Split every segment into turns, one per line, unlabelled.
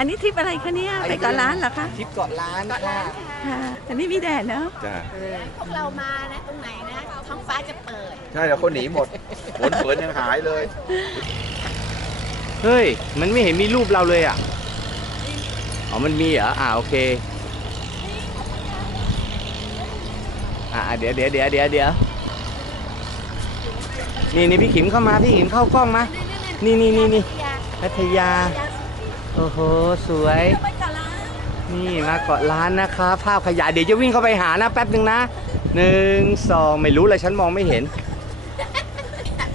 อันนี้ทริปอะไรคะเนี่ยไปเกาะล้านเหรอคะ
ทริปเกาะล้านค่ะ
ค่ะอันนี้มีแดดเนาะ
จ้า
พวกเรามานะตรงไหนนะท้องฟ้าจะเปิด
ใช่แล้วคนหนีหมดฝนเผินยังหายเลย
เฮ้ย มันไม่เห็นมีรูปเราเลยอะอ๋อมันมีเหรออ่าโอเคอ่าเดี๋ยวเดี๋ยวเดี๋ยวเดี๋ยวเดี๋ยวนี่นี่พี่ขิมเข้ามาพี่ขิมเข้ากล้องมา นี่นี่นี่นี่พัทยา โอ้โห สวยนี่มาเกาะล้านนะคะภาพขยะเดี๋ยวจะวิ่งเข้าไปหานะแป๊บหนึ่งนะหนึ่งสองไม่รู้เลยฉันมองไม่เห็น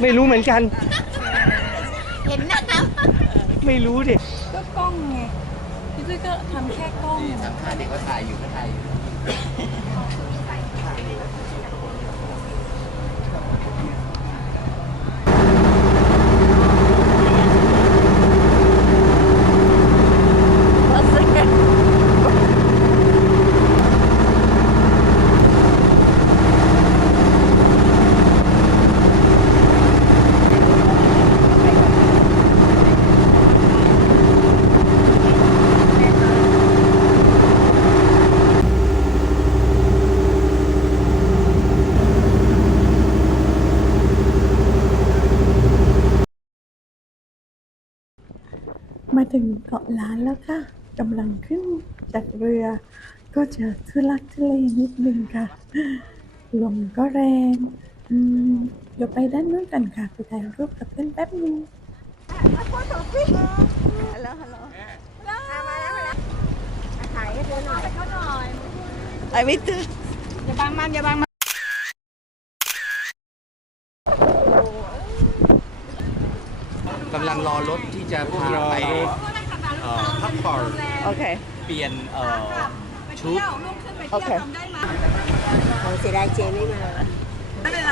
ไม่รู้เหมือนกัน
เห็นหน้า
ไม่รู้ดิ
ก็กล้องไงพี่ตุ้ยก็ทำแค่กล้อง
ทำท่าเด็กก็ถ่ายอยู่ก็ถ่ายอยู่
มา ถึงเกาะล้านแล้วค่ะกำลังขึ้นจากเรือ ก็จะทุลักทุเลนิดนึงค่ะ ลมก็แรงอืมเดี๋ยวไปด้านนู้นกันค่ะ ไปถ่ายรูปกับเพื่อนแป๊บนึงฮัลโหลฮัลโหล
ถ่ายให้เธอหน่อยเขาหน่อย
ไอ้ไม่ตื่น
อย่าบังมันอย่าบังมัน
กำลังรอรถที่จะพาไปเอ่อพักผ่อน
โอเค
เปลี่ยนเอ่อชุด
โอเค
เสียดายเจไม่มา
ไม่เป็นไร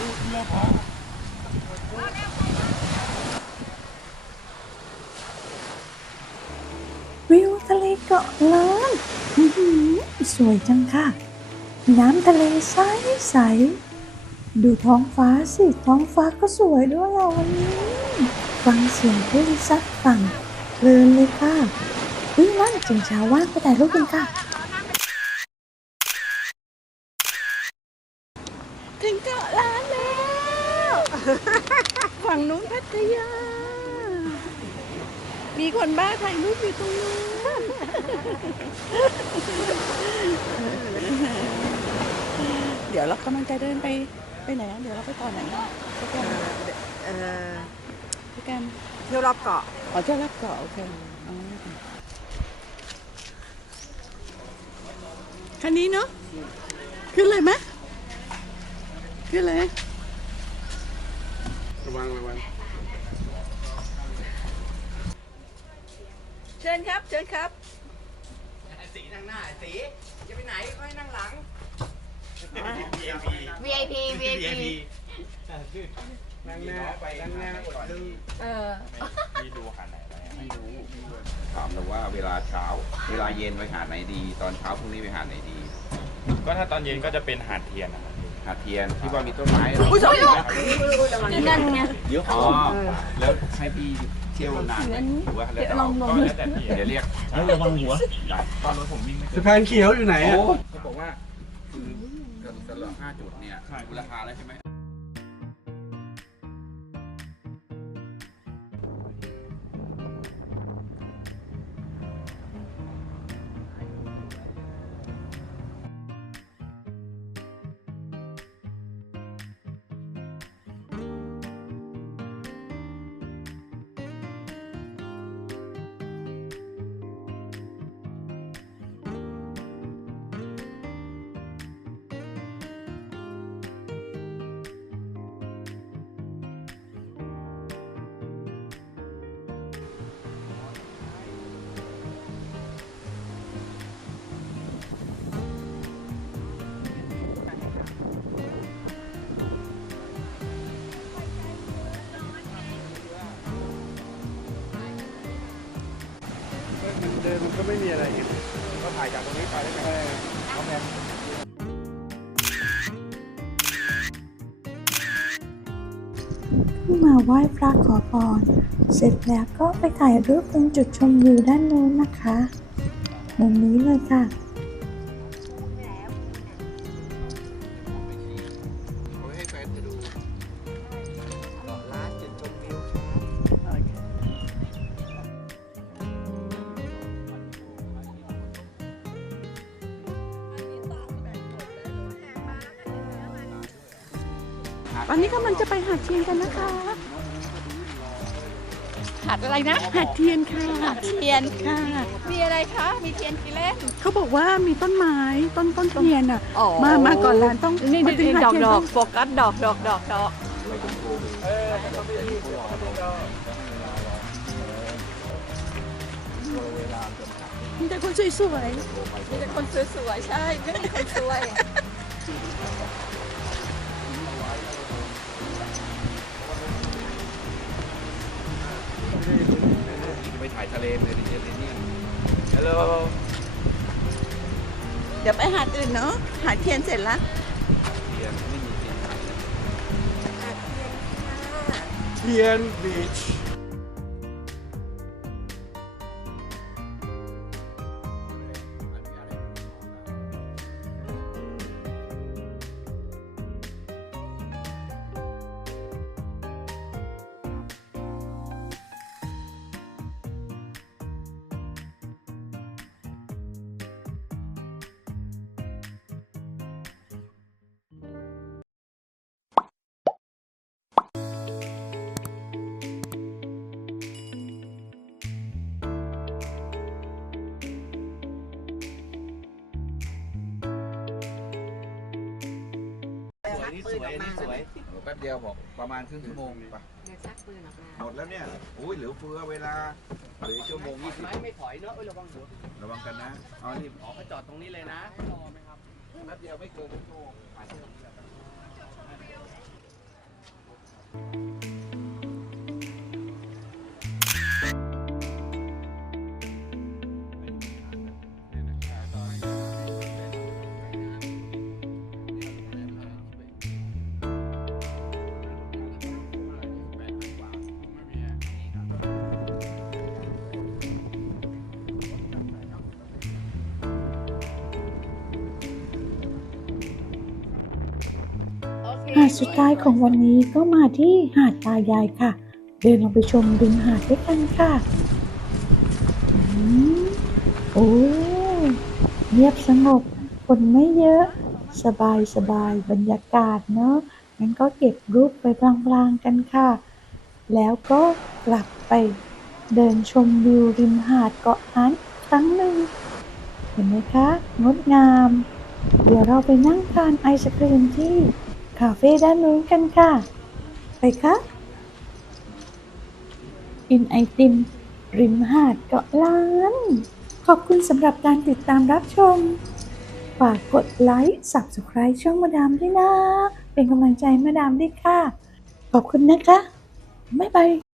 วิวทะเลเกาะล้านอือหือสวยจังค่ะ น้ำทะเลใสใส ดูท้องฟ้าสิ ท้องฟ้าก็สวยด้วยอะวันนี้ ฟังเสียงคลื่นซัดฝั่งเพลินเลยค่ะวิ่งนั่งจึงเช้าว่างไปถ่ายรูปกันค่ะ ถึงเกาะล้านแล้ว ฝั่งนู้นพัทยา มีคนบ้าถ่ายรูปอยู่ตรงนู้นเดี๋ยวเรากำลังจะเดินไปไปไหนอะเดี๋ยวเราไปต่อไหนอะไปกัน
เออ
ไปกัน
เที่ยวรอบเกาะ
อ๋อเที่ยวรับเกาะโอเคอ๋อคันนี้เนาะขึ้นเลยไหม ขึ้นเลย
ระวังระวัง
เชิญครับ เชิญครับ
สีนั่งหน้าสีจะไปไหนก็ให้นั่งหลัง
VIP VIP
นั่งหน้าไปนั่งหน้าอดดึง
เออ
ถามแต่ว่าเวลาเช้า เวลาเย็นไปหาดไหนดี ตอนเช้าพรุ่งนี้ไปหาดไหนดี
ก็ถ้าตอนเย็นก็จะเป็นหาดเทียนนะครับ
หาดเทียนที่ว่ามีต้นไม้เหรอ
นั่นไง
เดี๋ยวอ๋อแล้วให้พี่เที่ยวนานไหมหรือว่าแล้วแต่เรา
ก็แล้วแต่พี่
เดี๋ยวเรียก
ระวังหัวตอนรถผมวิ่งไม่
สะพานเขียวอยู่ไหน
โอ้
อะ
เขาบอกว่าคือสำหรับห้าจุดเนี่ยมูลค่าแล้วใช่ไหม
เดินมันก็ไม่มีอะไรอีกก็ถ่ายจากตรงนี้ไปได้ไหมเอาแบบ
ขึ้นมาไหว้พระขอพรเสร็จแล้วก็ไปถ่ายรูปตรงจุดชมวิวด้านโน้นนะคะมุมนี้เลยค่ะ
วั
นนี้กำลังจะไปหาดเทียนกันนะคะ
หาดอะไรนะ
หาดเทียนค่ะ
หาดเทียน
ค่ะ
มีอะไรคะ มีเทียนกี่เล่ม
เขาบอกว่ามีต้นไม้ต้นต้นเทียนอะ
อ๋อ
มามาก่อนร้านต้อง
นี่
มาถึง
นี่
หา
ดอก
เทียน
ดอ
ต้
ก
ง
โฟกัสดอกดอกดอกดอก
มีแต่คนสวย
มีแต่คนสวยๆใช่ไม่มีคนสวย
ทะเลเมดิเตอร์เรเนียน
ฮัลโหล
ๆเดี๋ยวไปหาดอื่นเนาะ หาดเทียนเสร็จแล้ว
เทียนไม่มีเทียนไทยนะ
เทียนบีช
วยนี่สวยนี่สวยแป๊บเดียวบอกประมาณครึ่งชั่วโมงไปหมดแล้วเนี่ยอุ้ยเหลือเฟือเวลาเหลือชั่วโมงยี่สิบ
ไม่ไม่ถอยเนอะเอ้ยระวังหัว
ระวังกันนะเอานี่
อ๋อเขาจอดตรงนี้เลยนะรอไหมครับ
แป๊บเดียวไม่เกินชั่วโมง
ดสุดท้ายของวันนี้ก็มาที่หาดตายายค่ะ เดินลงไปชมริมหาดด้วยกันค่ะอืมโอ้เงียบสงบคนไม่เยอะ สบายสบายบรรยากาศเนาะงั้นก็เก็บรูปไปพลางๆกันค่ะ แล้วก็กลับไปเดินชมวิวริมหาดเกาะล้านอีกครั้งหนึ่ง เห็นไหมคะ งดงาม เดี๋ยวเราไปนั่งทานไอศครีมที่ คาเฟ่ด้านนู้นกันค่ะ ไปคะกินไอติม ริมหาดเกาะล้าน ขอบคุณสำหรับการติดตามรับชม ฝากกดไลค์ Subscribe ช่องมาดามด้วยนะ เป็นกำลังใจมาดามด้วยค่ะ ขอบคุณนะคะ บ๊ายบาย